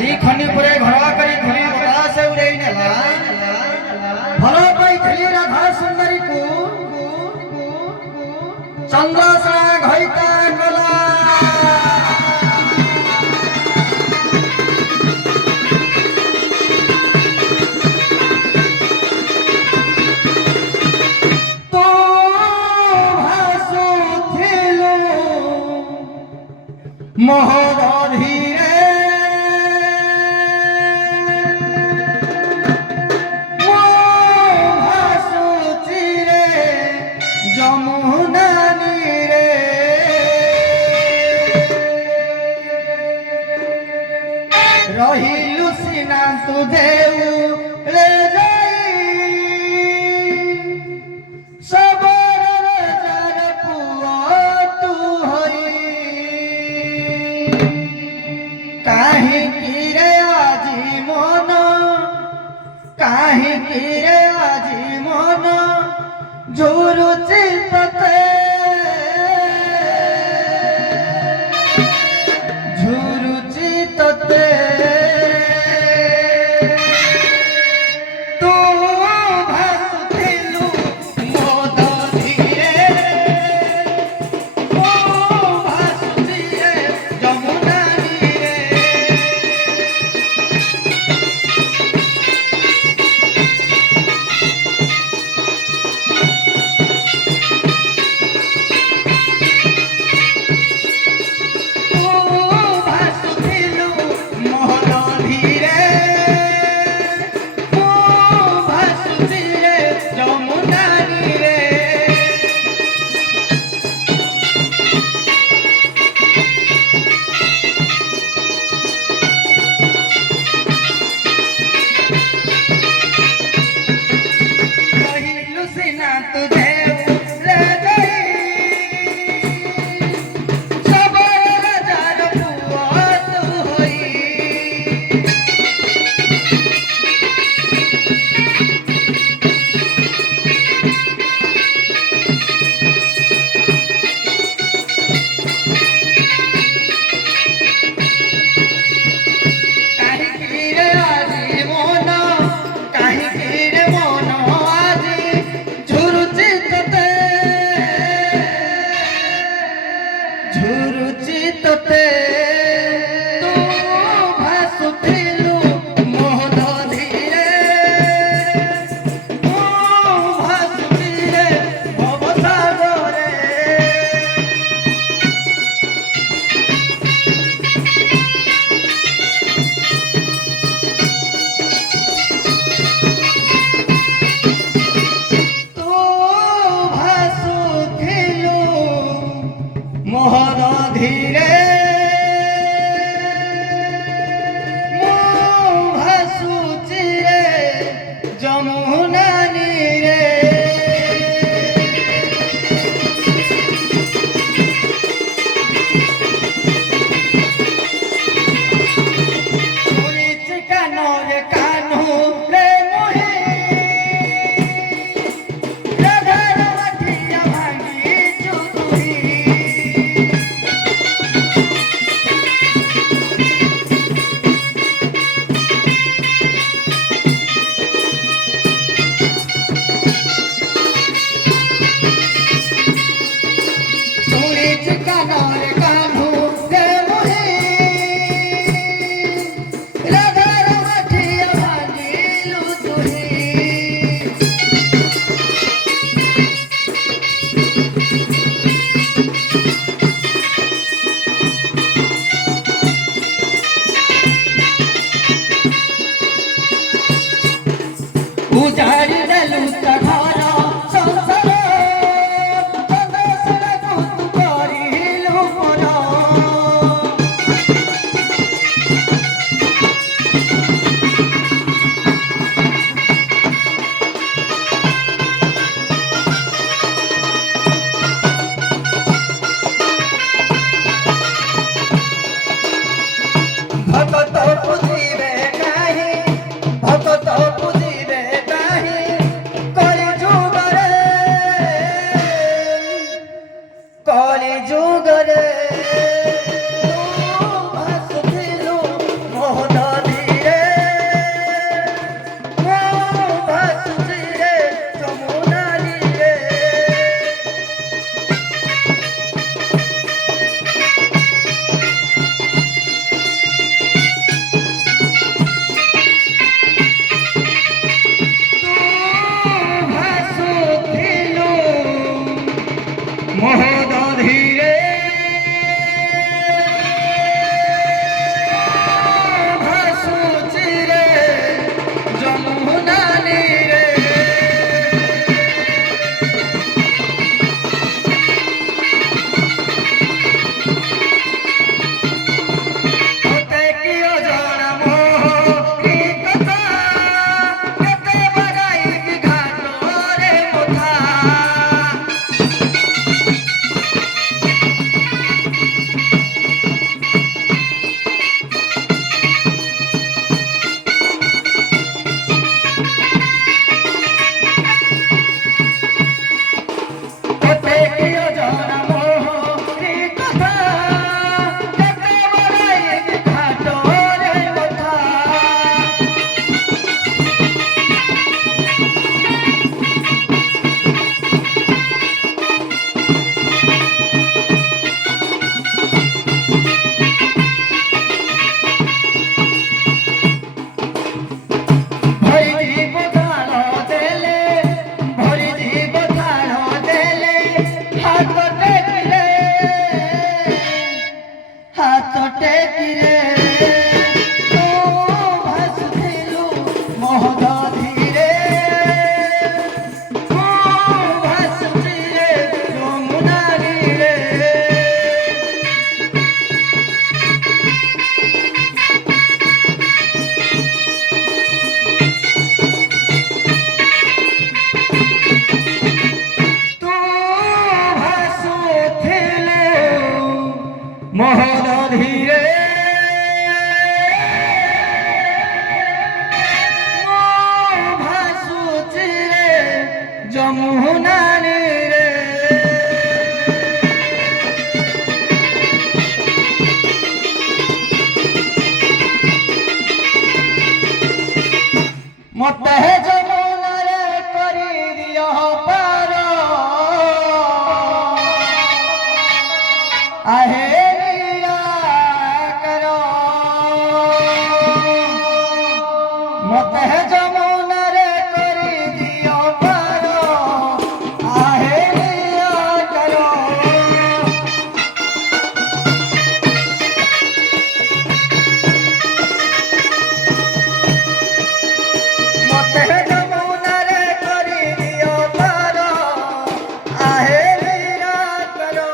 गाड़ी खनी परे घरवा करी धुली बता से उड़े नेला भलो पाई थली राधा सुंदरी को चंद्रसा घइता कला तो भासु थिलो मोहरी रहिलु सिना तू देऊ ले जाई सबरर जार पुआ तू होई काहे की रे आजी मन काहे की रे आजी मन झुरुची तते झुरुची तते झुरुची तते तू भासुथिलु मोहन धीरे तू भासुथिले भवसागरे तू भासुथिलु मोहन धीरे भासुची रे जमुना नीरे कानो रे कानो रे मोहे राधा राधिया भांगी चुतुरी মহল ধীরে ভাসুচি রে যমুনা রে মতে যমুনা রে করি দিও পার আহে মতে যমুনা রে করি দিও পার আহে করো মতে যমুনা রে করি দিও পার আহে করো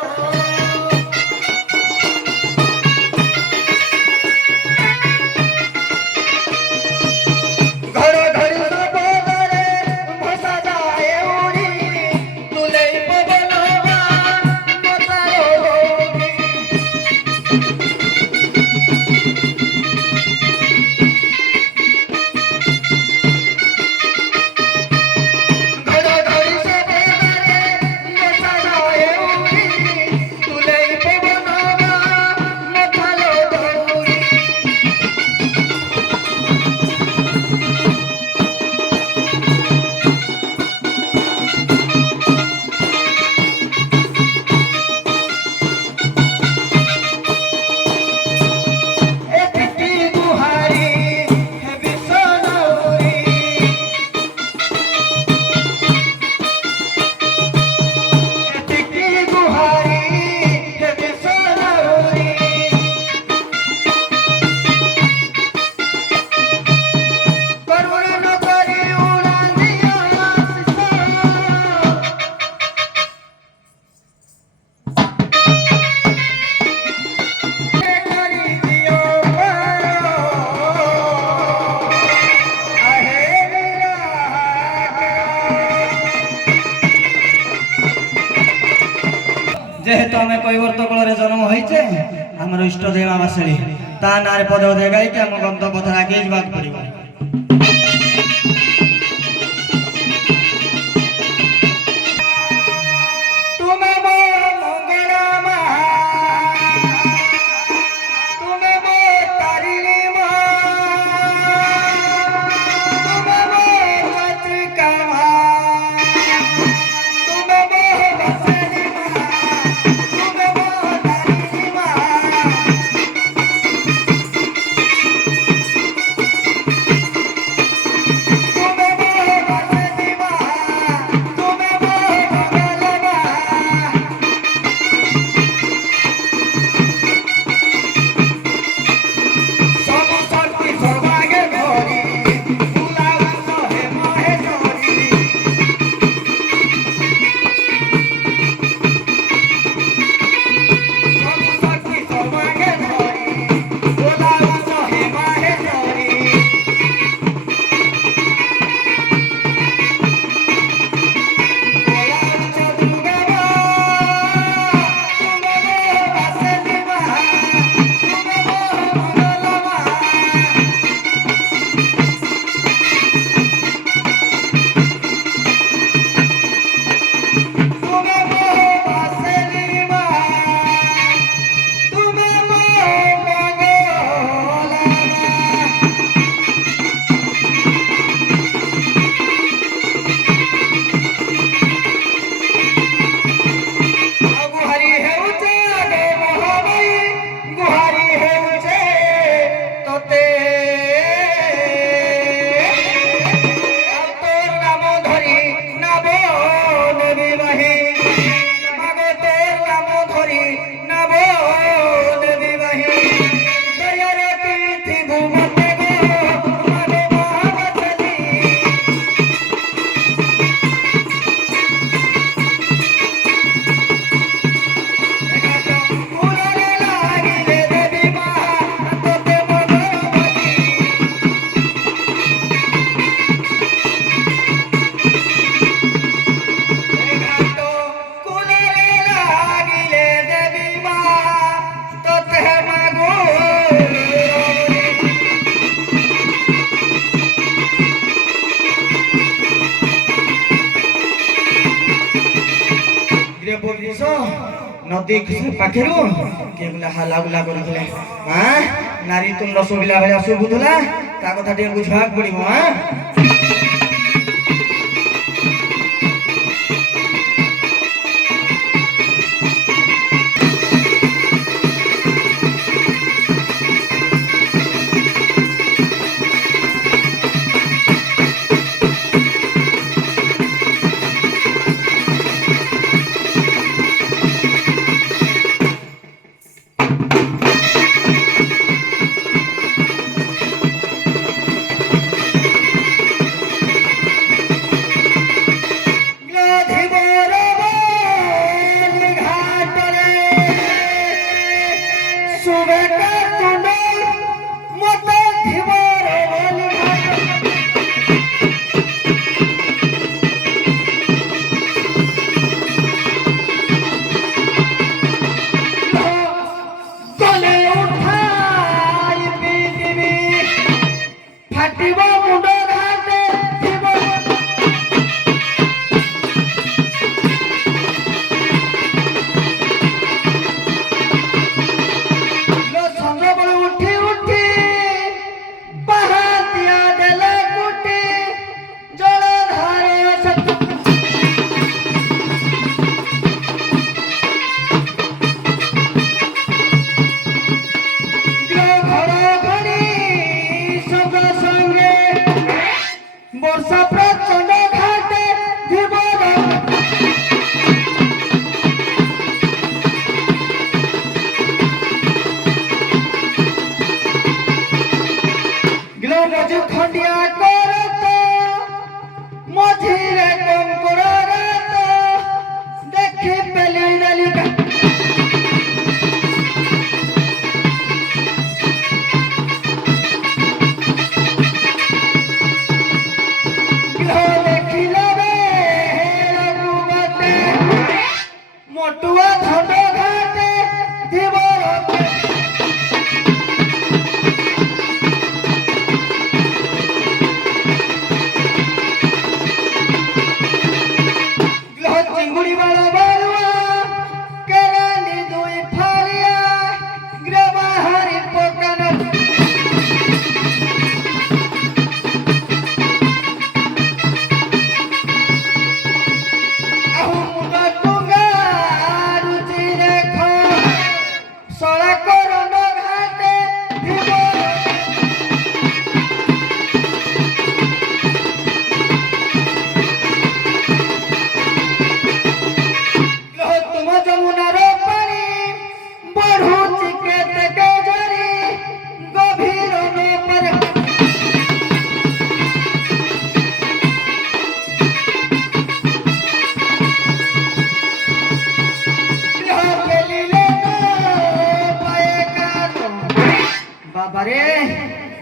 যেহেতু আমি কৈবর্ত কুଳରେ জন্ମ ହୋଇଛେ ଆମର ଇଷ୍ଟ ଦେବା ବାସଳି ତା ନାଁରେ ପଦ ଗାଇକି ଆମ ଗନ୍ତବ୍ୟ ଆଗେଇ ଯିବାକୁ ପଡ଼ିବ। नदी पाखରୁ କିଏ ଗୁଲା ହାଲା ଗୁଲା କରୁଥିଲେ ନାରୀ ତୁଣ୍ଡ ଶୁଭିଲା ଭଳିଆ ଶୁଭୁଥିଲା ତା କଥା ଟିକେ ବୁଝିବାକୁ ପଡିବ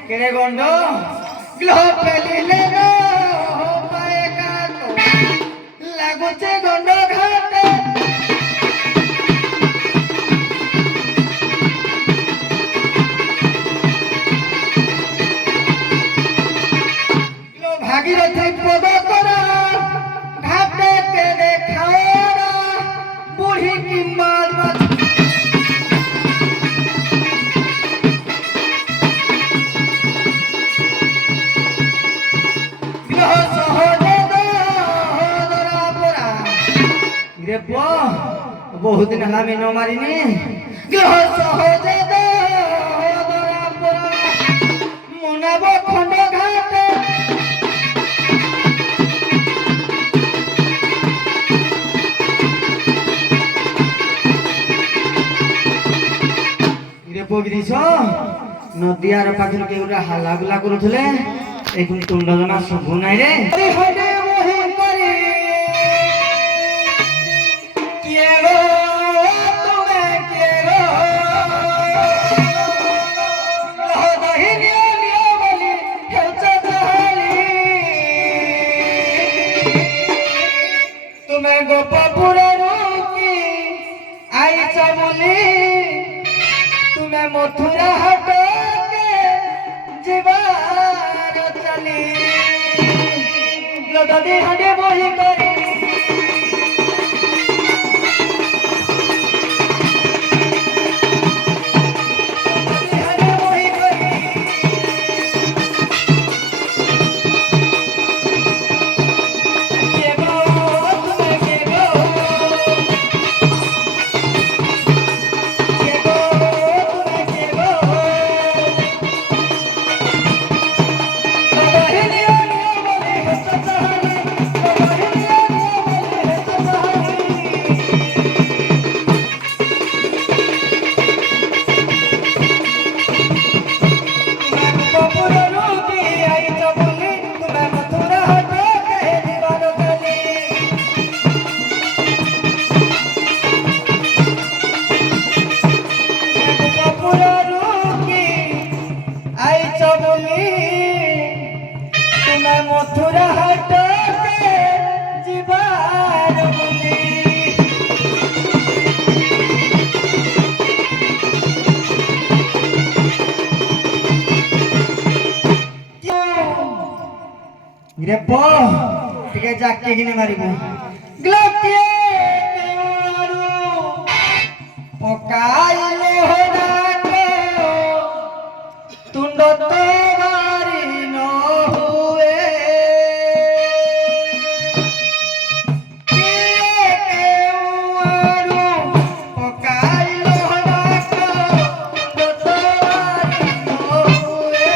केड़े गोंडो ग्लो पेलिले नो पाए का तो लागुचे गोंडो घाटे ग्लो भागीरथी पद करा घाटे के देखाओरा बूढ़ी की माल बहुत दिन हला में न मारिनी ग्रह सहजे दो दरापुरा मुनाबो खंड घाटे रे पोगिरिछ नदियार पाखर के उरा हल्ला गुला करूथले एकुन तुंड जना सुभु नाइ रे हटे मोहि करी किए गो मथुरा हट के जीवार चली ददी हंडे बोही करी रे पो टिके जाके गिने मारिबो ग्लके केवारू पकाइलो होडाको तुंड तो मारी न हुए केवारू पकाइलो होडाको तुंड तो मारी न हुए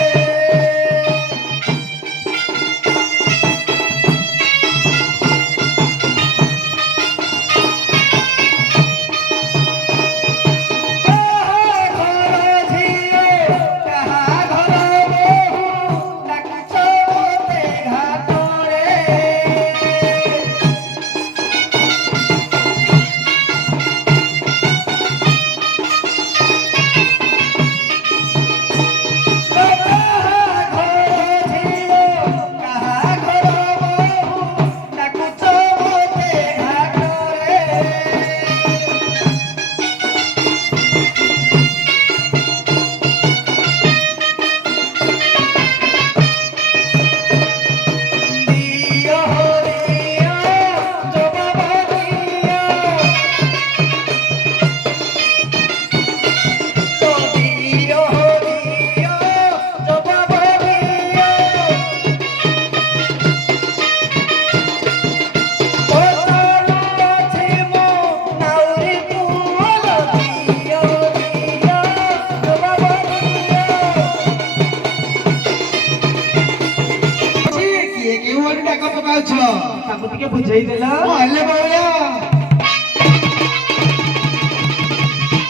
बुझाई देला हल्ले बावया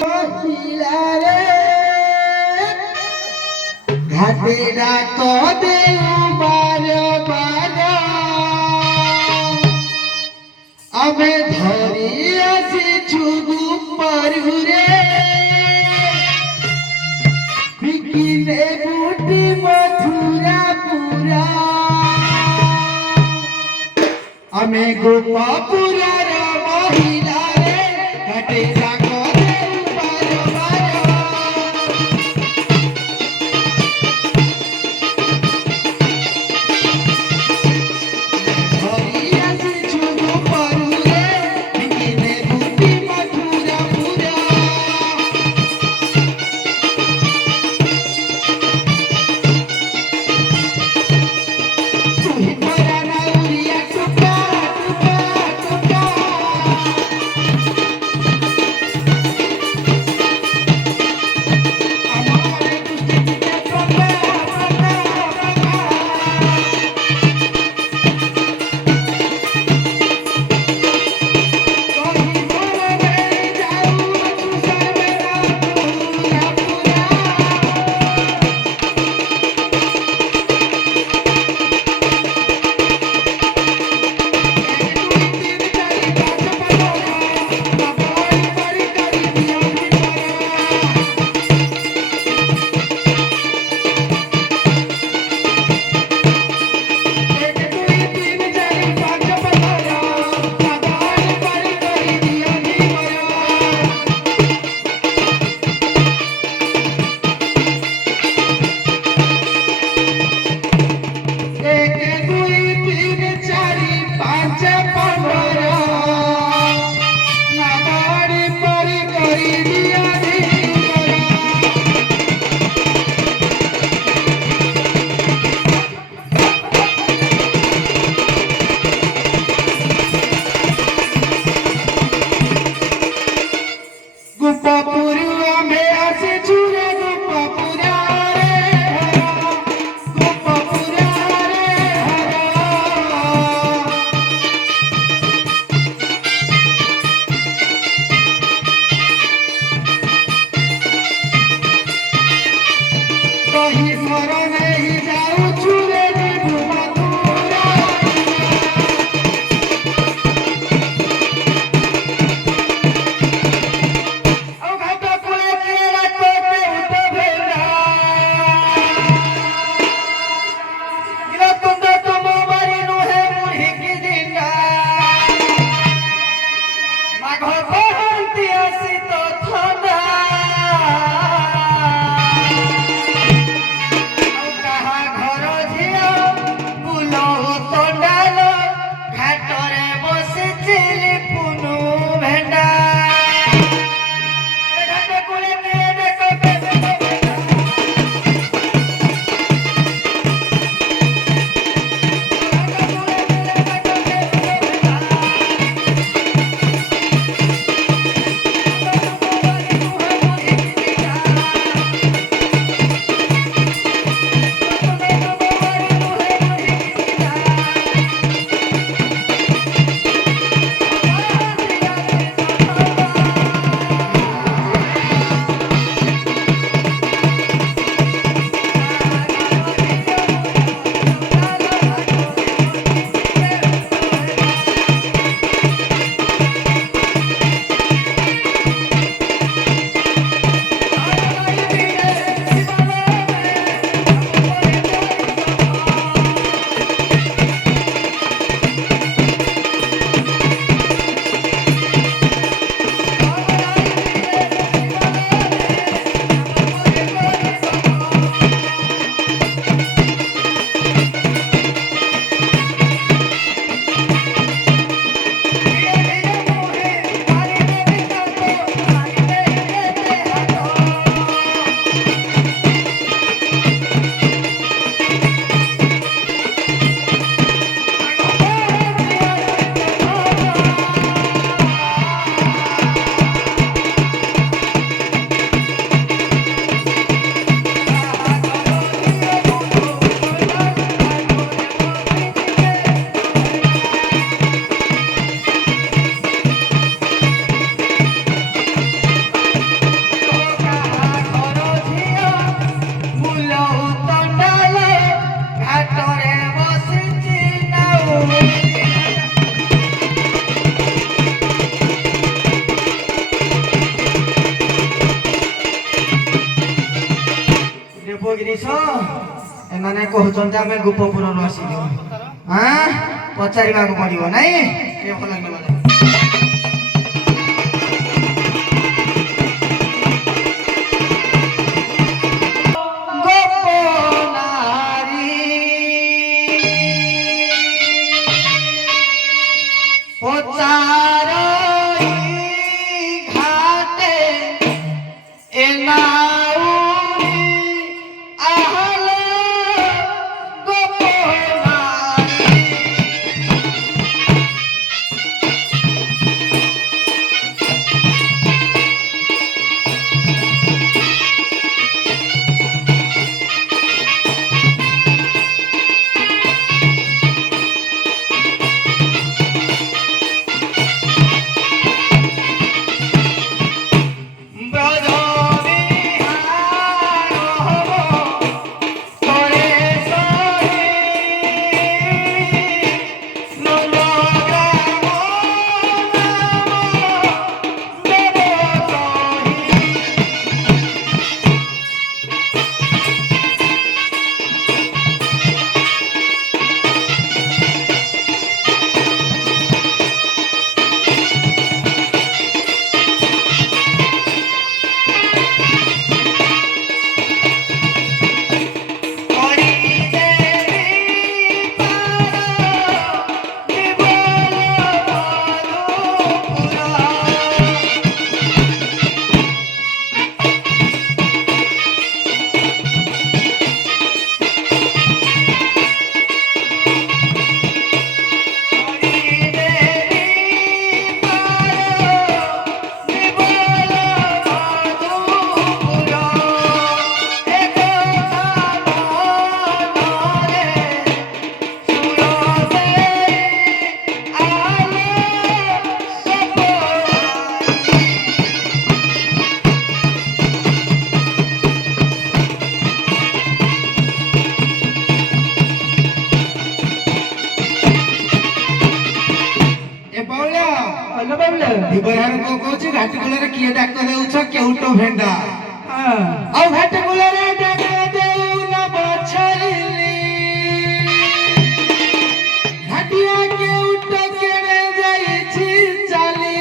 पहिला रे घाटे डाको दे बार बार अबे धरी आसी छुगु परहुरे बिकिने बूटी मथुरा पूरा अमे गोपापुरा रा महिला रे घटे जाको दे बार बार हरिया से छुगो परू रे बिकिने बूटी मथुरा पूरा तुही परा ना उरिया टुका ଗିରିଶ ଏମାନେ କହୁଛନ୍ତି ଆମେ ଗୋପପୁରରୁ ଆସିଲୁ। ହଁ ପଚାରିବାକୁ ପଡିବ ନାଇଁ ଏ ଭଲ ଲାଗିବ। घाटी कूल किए डाक देउछ केउटो भेंडा आ घाटी कूल डाक देउ न बछली घाटिया केउटो केने जाईछि चाली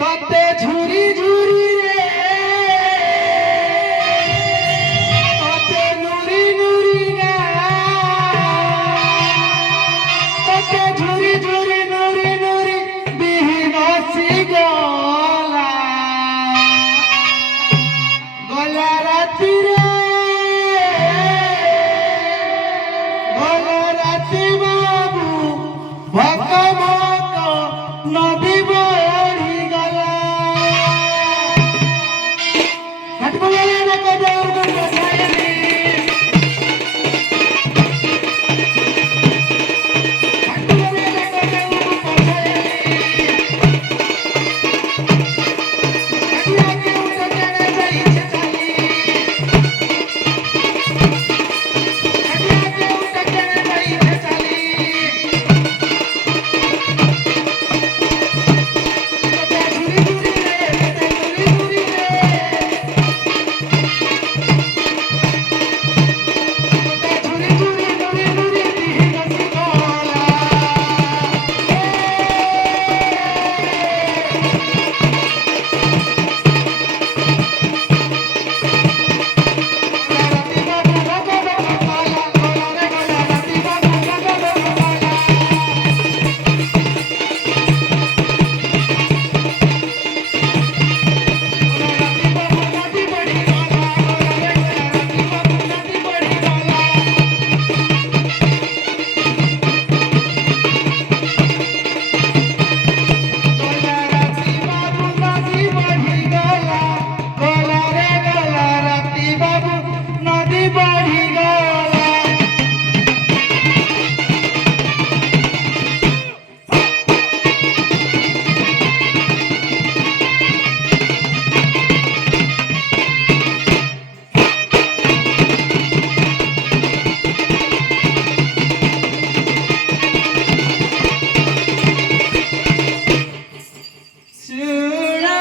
तते झुरी झुरी रे तते नुरी नुरी ना तते झुरी झुरी नुरी नुरी बिहनसी गला गला राती रे गला राती बाबू भक भक नदी बही गला हटबले न कदेउ न बसायली हटबले न कदेउ न बसायली हटिया के उठ केने जाई छे चाली हटिया के उठ केने जाई छे चाली तते झुरी झुरी रे तते झुरी झुरी रे तते झुरी झुरी नुरी नुरी बिहनसी गला राती बाबू भक भक गला गला रे गला राती बाबू भक भक गला राती बाबू नदी बड़ी गला गला रे गला राती बाबू नदी बड़ी गला गला राती बाबू नदी बड़ी गला गला रे गला राती बाबू नदी बड़ी गला सुना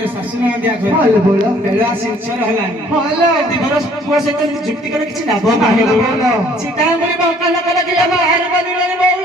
ମନ୍ଦିର ଶାଶୁ ନଦିଆ ଘର ଭଲ ବୋଲ ବେଳ ଆସି ଉଚ୍ଚର ହେଲାଣି ଭଲ ଦିବର ପୁଅ ସହିତ ଯୁକ୍ତି କଲେ କିଛି ଲାଭ ନାହିଁ ବୋଲ ଚିତାଙ୍ଗଳି ବଙ୍କା ଲୋକ ଦେଖିଲେ ବାହାରେ ବନିଲେ ବୋଲ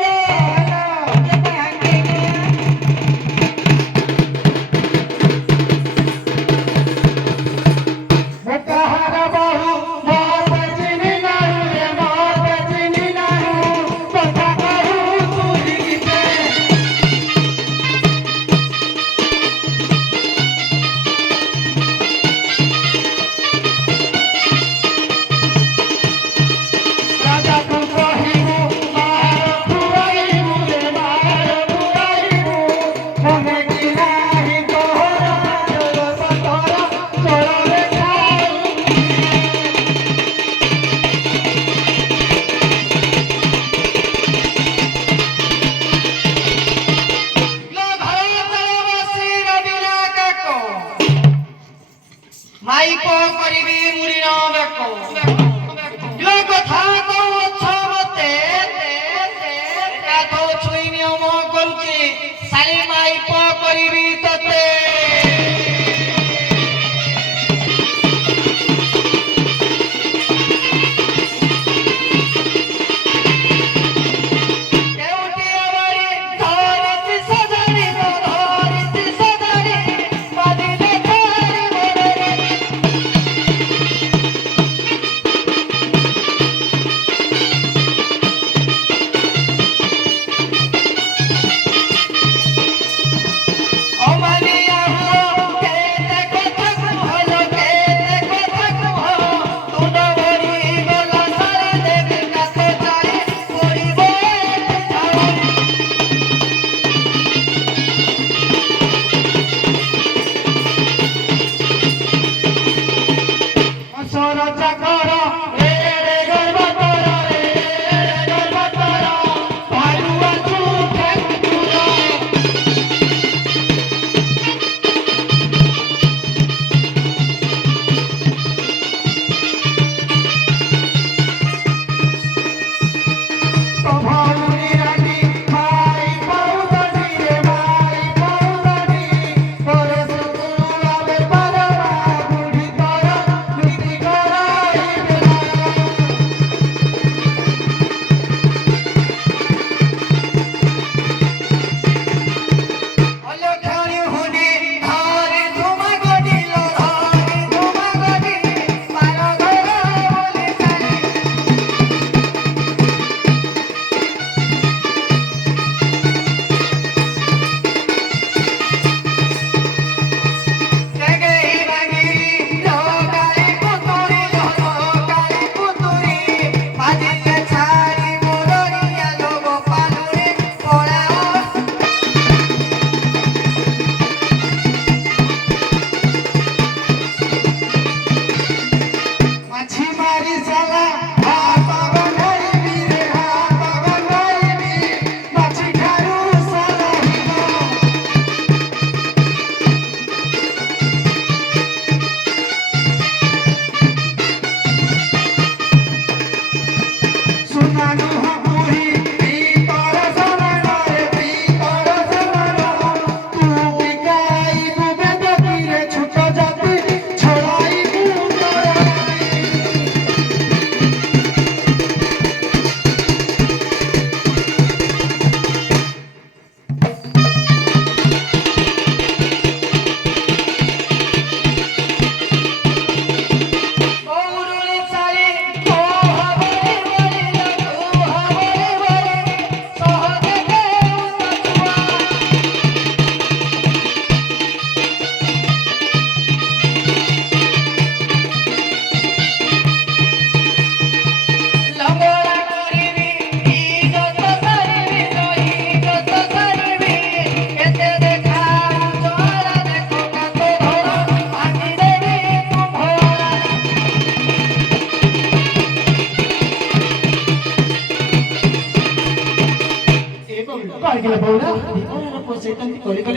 ମାଇପ କରିବି ମୁରିଣ ବେକ ଲୋ କଥା କହୁଛ ମତେ କାଠ ଛୁଇଁ ନିୟମ କରୁଛି ଶାଳି ମାଇପ କରିବି ତତେ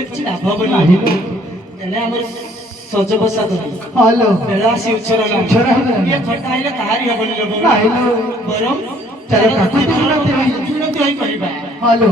କିଛି ଲାଭ ହବ ନାହିଁ ହେଲେ ଆମର ସଜ ବସା ଧରି ହ୍ୟାଲୋ ବେଳ ଆସି ଉଚ୍ଚର ଇଏ ଖଟା ହେଲେ କାହାରି ହବନି ଲୋକ ବରଂ ଚାଲ କାକୁତି ଶୁଣନ୍ତି ହୋଇ କହିବା ହ୍ୟାଲୋ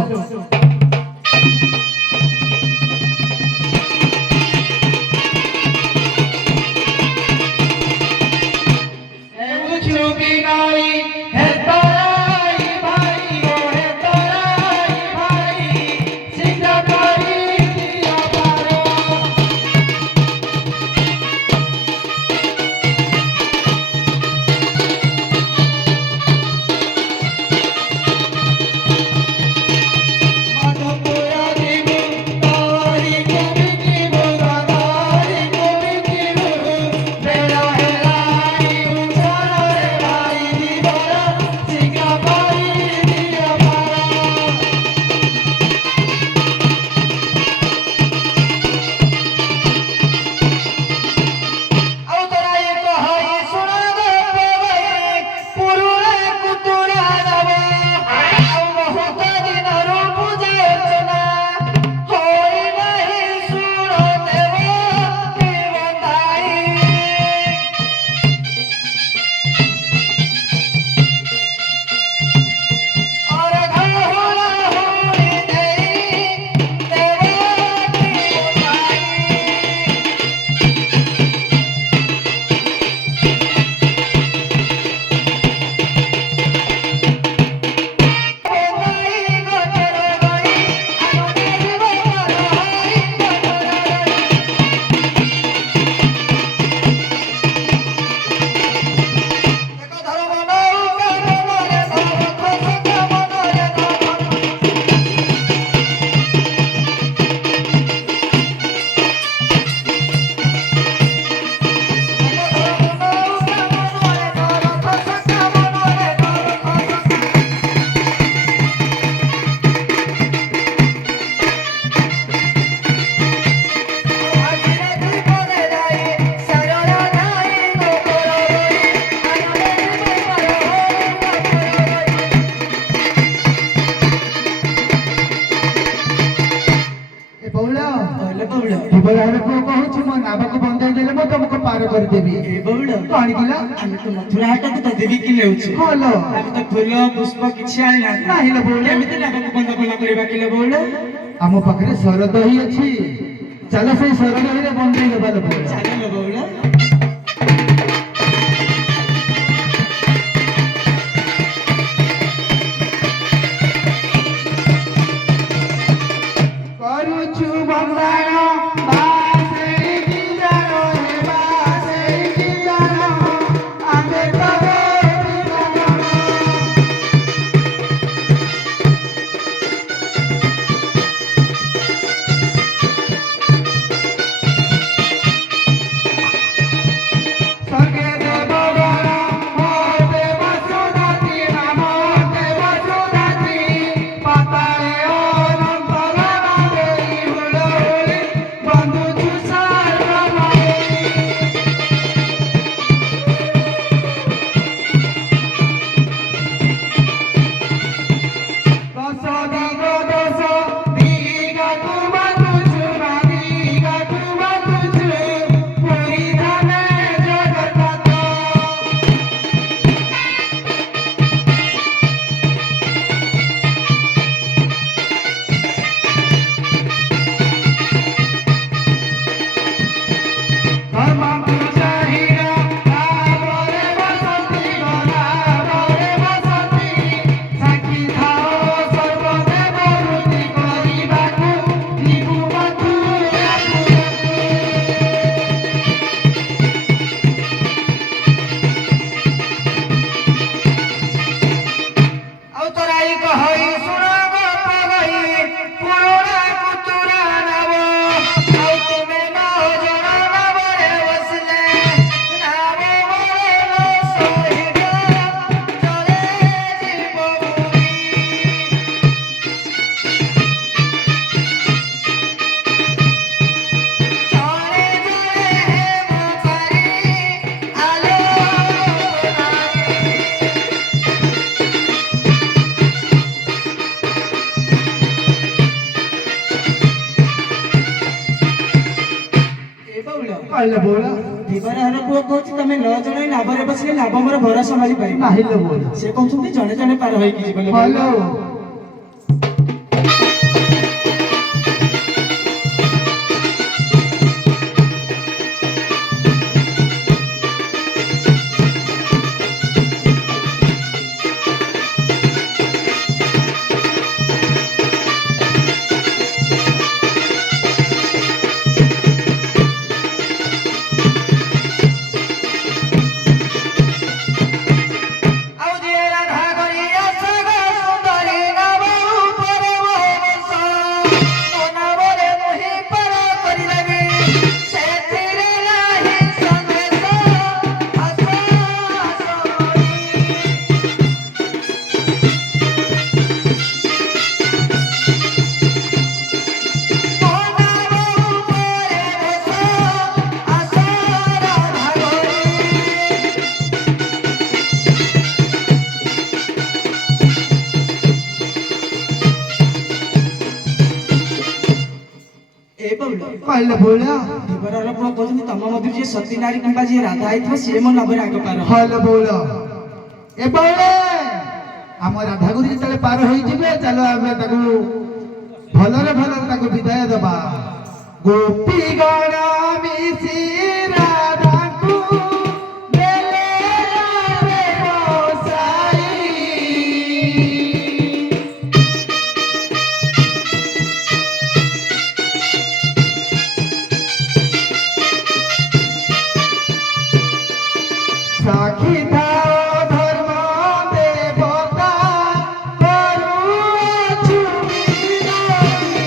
ଦେବରାର ପୁଅ କହୁଛି ମୋ ନାଭକୁ ବନ୍ଧାଇ ଦେଲେ ମୁଁ ତମକୁ ପାର କରିଦେବି। ଏ ବଉଳ କଣ କିଲା ଆମେ ତ ମଥୁରା ହାଟକୁ ତତେ ବିକି ନେଉଛୁ। ହଁ ଲୋ ଆମେ ତ ଫୁଲ ପୁଷ୍ପ କିଛି ଆଣିନାହାନ୍ତି। ନାହିଁ ଲୋ ବଉଳ। କେମିତି ନାଭକୁ ବନ୍ଦାପନା କରିବା କିଲୋ ବଉଳ? ଆମ ପାଖରେ ସର ଦହି ଅଛି, ଚାଲ ସେଇ ସର ଦହିରେ ବନ୍ଧାଇ ଦେବା ଲୋ ବଉଳ। ଚାଲିଲ ବଉଳ। କରୁଛୁ ବନ୍ଦାଣ ବାସେଇକି ଜାଣ ହେ ବାସେଇକି ଜାଣ ଆମେ ତବ ବିଧାନ। ସଙ୍ଗେ ଦେବଗଣ ମହତେ ବସୁଧାତି ନାମତେ ବସୁଧାତି ପାତାଳେ ଅନନ୍ତର ନାଦେଇ ହୁଳହୁଳି ବନ୍ଧୁଛୁ ସର୍ବମୟୀ। ଦଶ ଦିଗ ଦଶ ଦିଗକୁ ବାନ୍ଧୁଛୁ ଦିଗକୁ ବାନ୍ଧୁଛୁ ପୁରୀ ଧାମେ ଜଗନ୍ନାଥ। ଧର୍ମକୁ ଚାହିଁର ତାପରେ ବସନ୍ତି ଗଲାପରେ ବସନ୍ତି ସାକ୍ଷୀ ଥାଅ ସର୍ବଦେବ ବୃତ୍ତି କରିବାକୁ ଯିବୁ ମଥୁରାକୁ। ଆଉ ତରାଇ କହଇ ଶୁଣ ଗପ ଗଇ ପୁରୁଣା କୁତୁରା ନବ। ଆଉ ତୁମେ ନଅ ଜଣ ନବରେ ବସିଲେ ନାମ ବରର ସହିତ ଚଳେ ଯିବ ପୁରୀ। ଚଳେ ଚଳେ ହେମ ପାରି ଆଲୋ ନାରୀ। ଏ ବଉଳ କହିଲେ ବଉଳ ଦେବରାର ପୁଅ କହୁଛି ତମେ 9 ଜଣ ଏଇ ନାବରେ ବସିଲେ ନାବ ମୋର ଭରା ସମ୍ଭାଳି ପାରିବ। ନାହିଁ ଲୋ ବଉଳ। ସେ କହୁଛନ୍ତି ଜଣେ ଜଣେ ପାର ହେଇକି ଯିବ ଲୋ ବଉଳ। ହ୍ୟାଲୋ ଆଉ ଯିଏ ରାଧା କରି ଆସଗ ସୁନ୍ଦରୀ ନାବ ଉପରେ ବସ। ମୋ ନାବରେ ମୁହିଁ ପାର କରିଦେବି ସେଥିରେ ନାହିଁ ସନ୍ଦେଶ ଆସ ଆସ ହୋଇ। ମୋ ନାବ ଉପରେ ବସ ଆସ ରାଧା କରି। ଏ ବଉଳ କହିଲେ ବଉଳ ଦେବରାର ପୁଅ କହୁଛନ୍ତି ତମ ମଧ୍ୟରୁ ଯିଏ ସତୀ ନାରୀ କିମ୍ବା ଯିଏ ରାଧା ହେଇଥିବ ସିଏ ମୋ ନାବରେ ଆଗ ପାର ହବ। ହଲ ବଉଳ ଏ ବଉଳ ଆମ ରାଧାଗୁରୁ ଯେତେବେଳେ ପାର ହେଇଯିବେ ଚାଲ ଆମେ ତାକୁ ଭଲରେ ଭଲରେ ତାକୁ ବିଦାୟ ଦେବା। ଗୋପୀ ଗଣ ମିଶି ରାଧାକୁ ଦେଲେ ରାଧେ ବସାଇ। সাক্ষী থাও ধর্ম দেবতা করুছু বিনতি।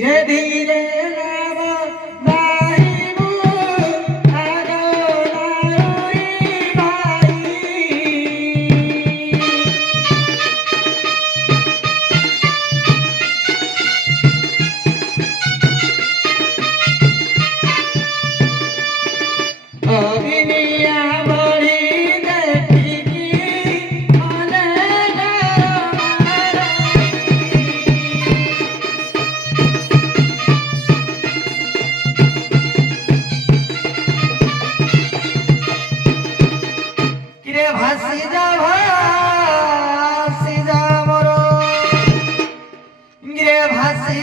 धीरे धीरे नाम बाहिबु आगो नाउरी भाई अग्निया बड़ी देखी मने डर मारई কিরে ভাসি যা মোর গিরে ভাসি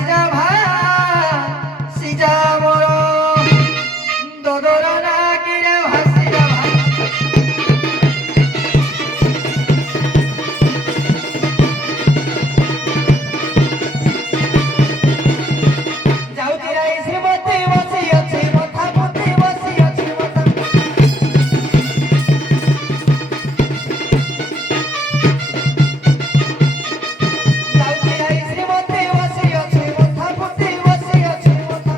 যা মোর দদর না গিরে ভাসি যা যাউতি রাই শ্রীমতী বসি আছে মাথা পতি বসি আছে মাথা যাউতি রাই শ্রীমতী বসি আছে মাথা পতি বসি আছে মাথা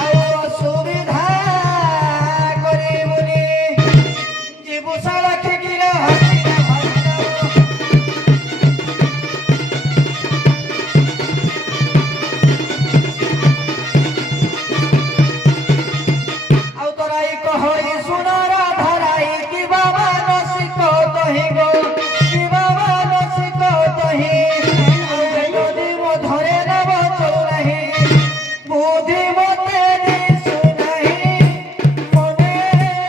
ଆଉ ଅସୁବିଧା କରିବୁନି ଯିବୁ ଶାଳା ଖିକିର ହସିନା ଭାସିନା ଆଉ ତରାଇ କହଇ ସୁନାର ଧରାଇ କି ବାବା ନସିକ ତହି ଗো କି ବାବା ନସିକ ତହି ଆଉ ଯଦି ମୋ ଧରେ ନବ ଚଉନାହିଁ ବୁଦ୍ଧି ମତେ ଦିଶୁ ନାହିଁ ମନେ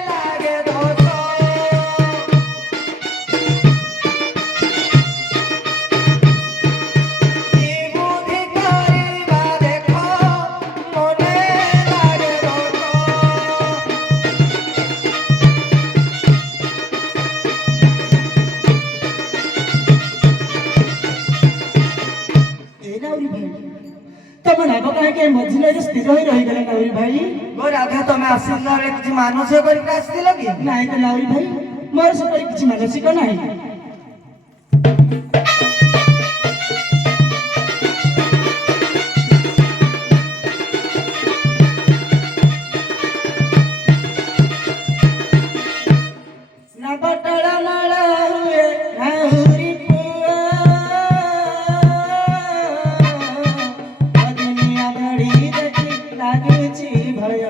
ଲାଗେ ଧୋସ କି ବୁଦ୍ଧି କରିବା ଦେଖ ମନେ ଲାଗେ ଧୋସ ए नाउरी भाई तम नाग काहे मझिले स्थिर होई रही गले नाउरी भाई गो राधा तमे ଆସିଲା ବେଳେ କିଛି ମାନସିକ କରିକି ଆସିଥିଲ କି ନାଇଁ ତ ନାଉରୀ ଭାଇ ମୋର ସେପରି କିଛି ମାନସିକ ନାହିଁ ନା ବଟଳ ନଳ ହୁଏ ନାଉରୀ ପୁଅ ଦୁନିଆ ବଢି ଦେଖି ଲାଗୁଛି ଭୟ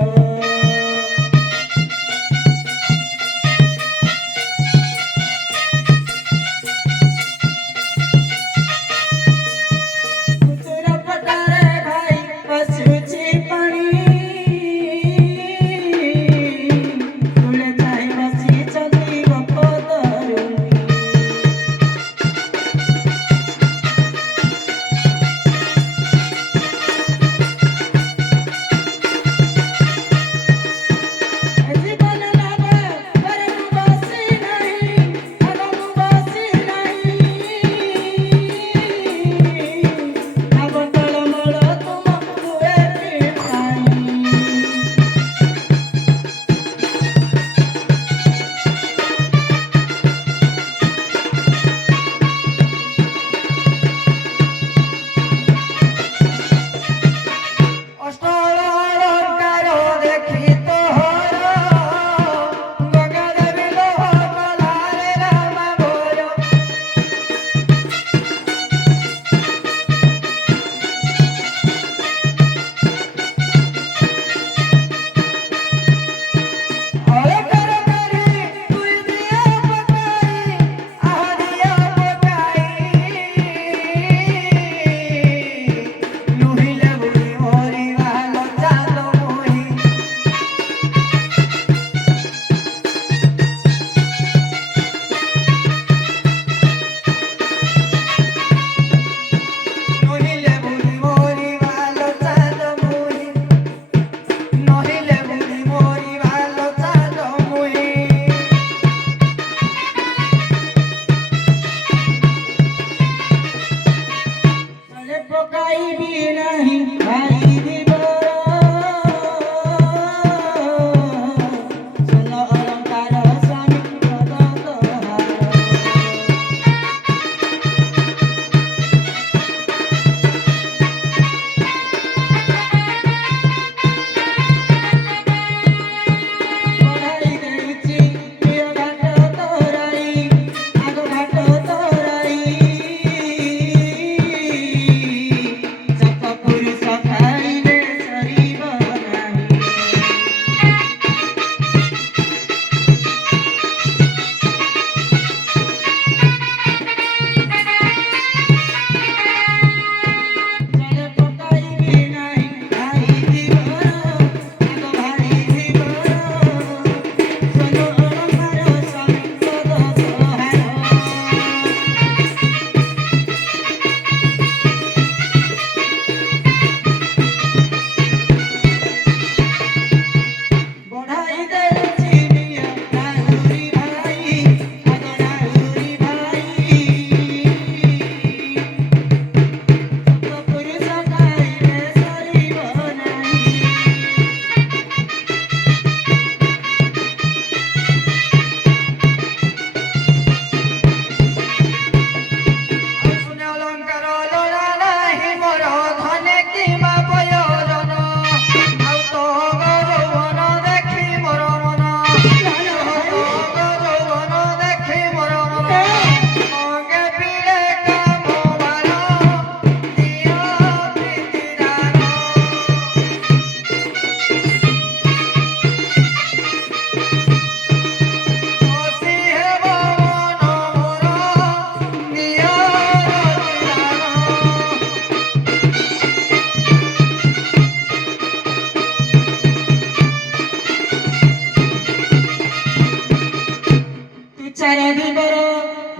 ମୋର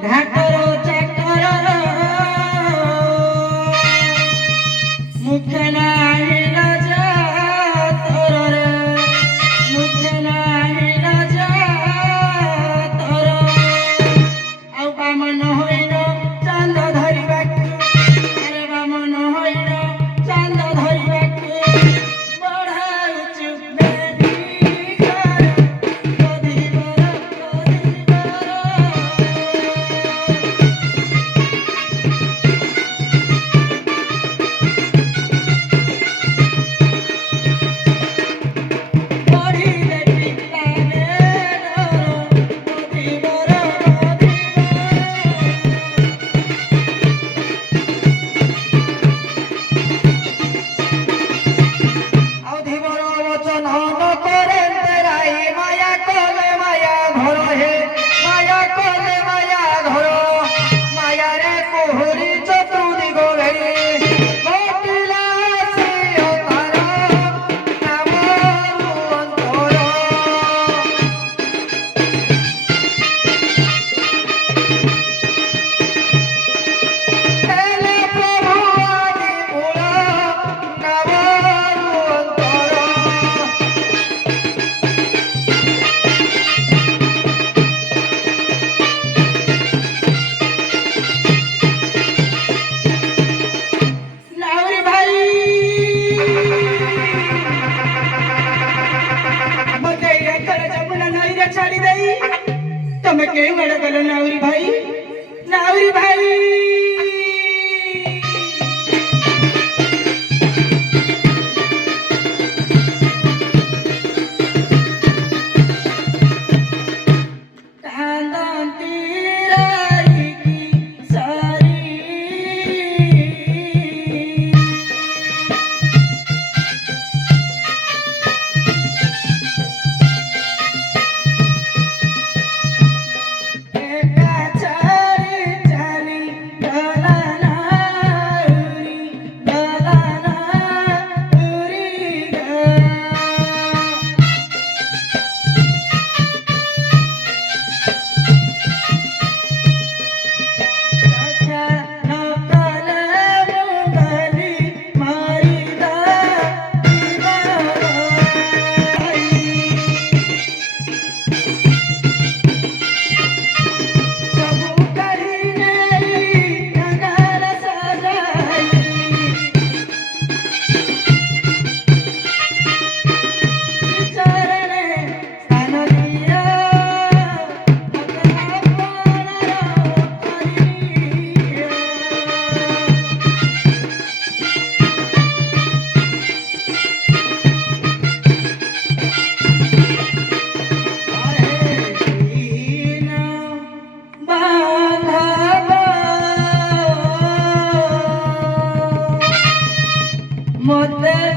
ଘାଟର ଚାକର ମୁଖେ ନାହିଁ ରାଜା ତୋରରେ ମୁଖେ ନାହିଁ ରାଜା ତୋର ଆଉ ବାମନ ହୋଇନ ଚାନ୍ଦ ଧରିବାକୁ ଆରେ ବାମନ ହୋଇନ ଚାନ୍ଦ ଧରିବାକୁ ବଢ଼ାଉଛୁ ବେଡ଼ିକାର କଦିବାର ବଢ଼ିଲେ ପିଲାରେ କଦିବାର ଆଉ ଧୀବର ବଚନ ନ করে তেরাই মায়া কলে মায়া ঘর হে মায়া কলে মায়া ঘর মায়ারে কুহুরি চতুর্দিগ ঘেরি ঘটিলা সিও তার নামরু অন্তর হেলে প্রভু আদি মূল নামরু অন্তর नाउरी भाई मते एकर जमुना नई रे छाड़ी देई तमे के मड़ गलो नाउरी भाई नाउरी भाई कांदंती राई की सारी एका चारी चारी गलाना उरी गा अच्छा नकले मुगली मारिदा दीवाई सबु करी नेई नगर सजाई चरणे स्थान दिया मते आपणर करिया मोते